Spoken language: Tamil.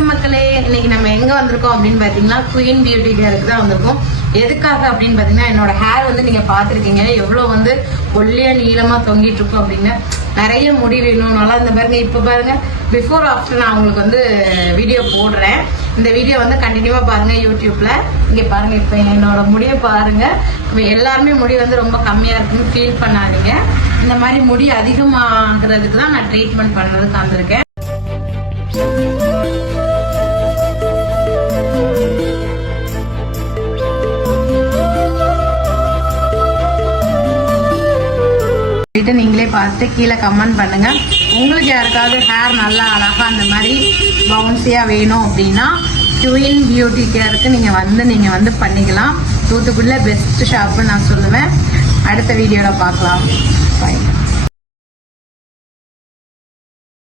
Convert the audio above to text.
வணக்கம் மக்களே. இன்னைக்கு நம்ம எங்க வந்திருக்கோம் அப்படின்னு பாத்தீங்கன்னா குயின் பியூட்டி கேருக்கு தான் வந்திருக்கோம். எதுக்காக அப்படின்னு பாத்தீங்கன்னா என்னோட ஹேர் வந்து நீங்க பாத்துருக்கீங்க எவ்வளவு வந்து ஒல்லியா நீளமா தொங்கிட்டு இருக்கும் அப்படின்னு. நிறைய முடி வேணும் நல்லா இந்த பாருங்க. இப்ப பாருங்க பிஃபோர் ஆஃப்டர் நான் உங்களுக்கு வந்து வீடியோ போடுறேன். இந்த வீடியோ வந்து கண்டினியூவா பாருங்க யூடியூப்ல. இங்க பாருங்க இப்ப என்னோட முடியை பாருங்க. எல்லாருமே முடி வந்து ரொம்ப கம்மியா இருக்குன்னு ஃபீல் பண்ணாதீங்க. இந்த மாதிரி முடி அதிகமாகிறதுக்கு தான் நான் ட்ரீட்மெண்ட் பண்றதுக்கு வந்திருக்கேன். நீங்களே பார்த்து கீழே கமெண்ட் பண்ணுங்க. உங்களுக்கு யாருக்காவது ஹேர் நல்லா அழகா அந்த மாதிரி பவுன்ஸியா வேணும் அப்படின்னா குயின் பியூட்டி கேருக்கு நீங்க வந்து பண்ணிக்கலாம். தூத்துக்குடியில் பெஸ்ட் ஷாப்னு நான் சொல்லுவேன். அடுத்த வீடியோல பார்க்கலாம். பாய்.